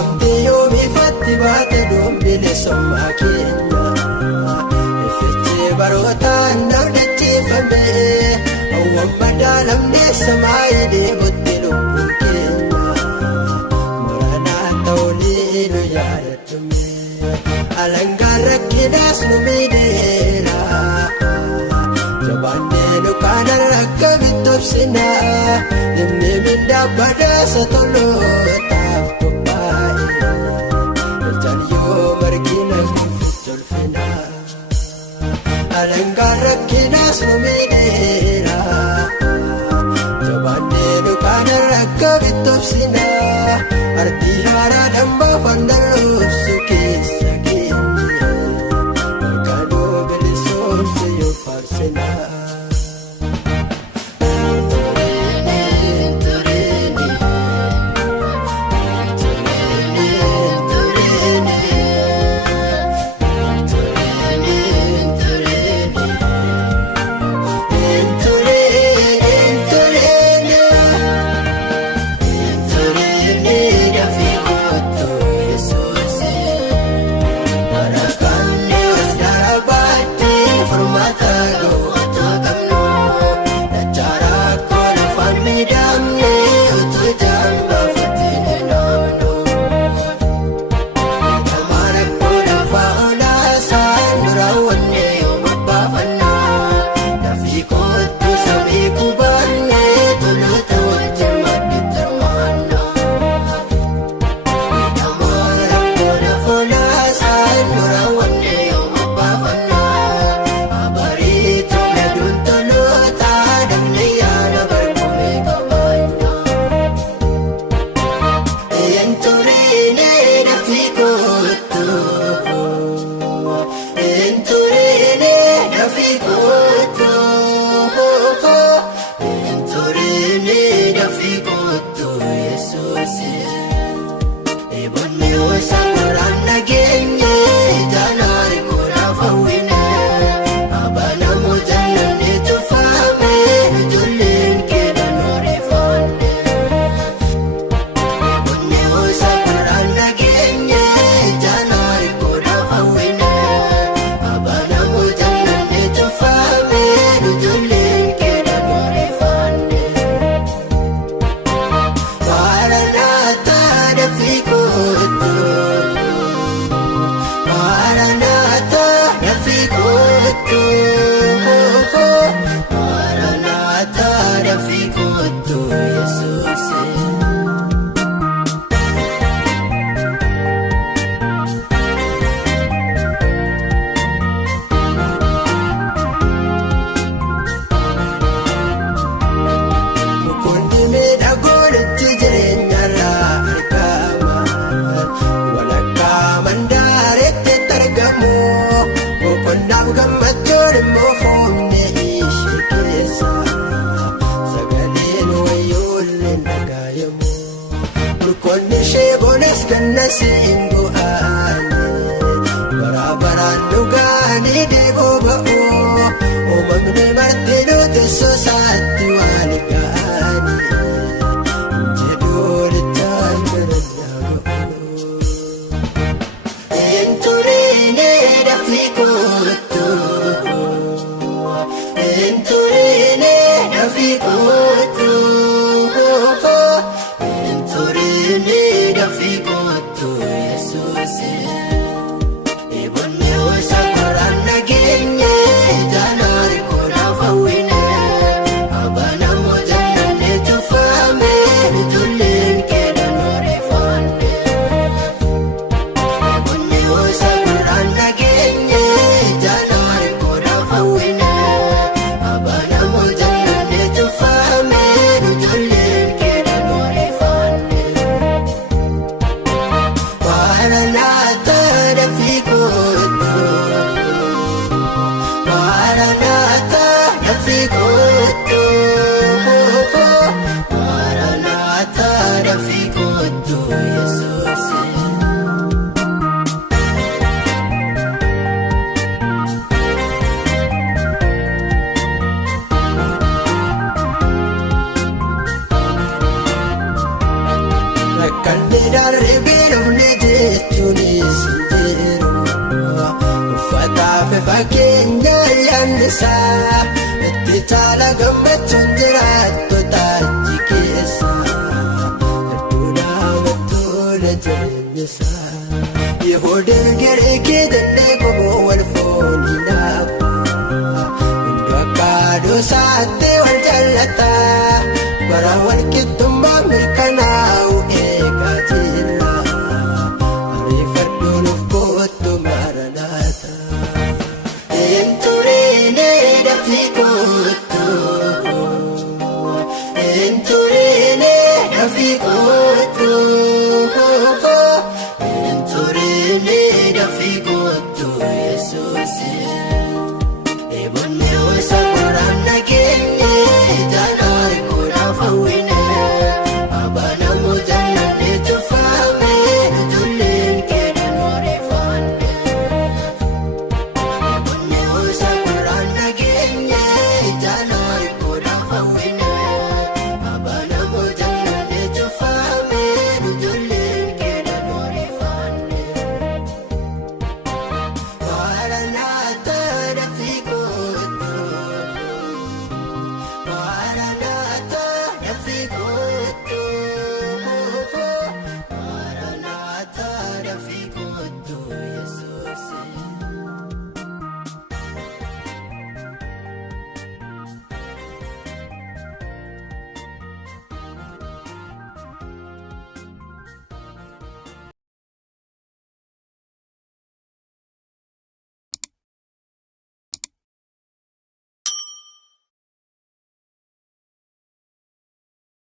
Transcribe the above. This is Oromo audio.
Amdi yoomi fatti baate dumbile somma keenya Ifichi barootaan namdachiifame Awwan madaalamne samaayidee butti lubbuun keenya Maranaa ta'ulii nu yaadachume Alangaan rakkinaas nu miidheera Jabaannee nu kaanaan akka bitobsina Inni mindaa badaasa tolootaaf qophaa'e Ijaan yoo margina kufittolfina Alangaan rakkinaas nu miidheera Jabaannee nu kaanaan akka bitobsina Artii haaraadhaan baafan darroobsu keessa keenya Maqaanoo bilisoomse yoo faarsina Barabaraan dhugaanii deeboo ba'oo Uumamni marti nuti soosaatti waan ga'anii Jedhoolichaan garannaa ba'oo Enturiine dafii kootu Enturiine dafii kootu Enturiine dafii kootu Yesuusi Maranatha Fakkeenya yaannisaa itti caala gammachuun jiraattota achi keessa adduudhaa tola jireenyisaa. Yihuudiin Giriikii dandee qomoo wal foonii naafa hunduu akka aduusaatti wal jaallata bara wal qixxummaa mirkanaa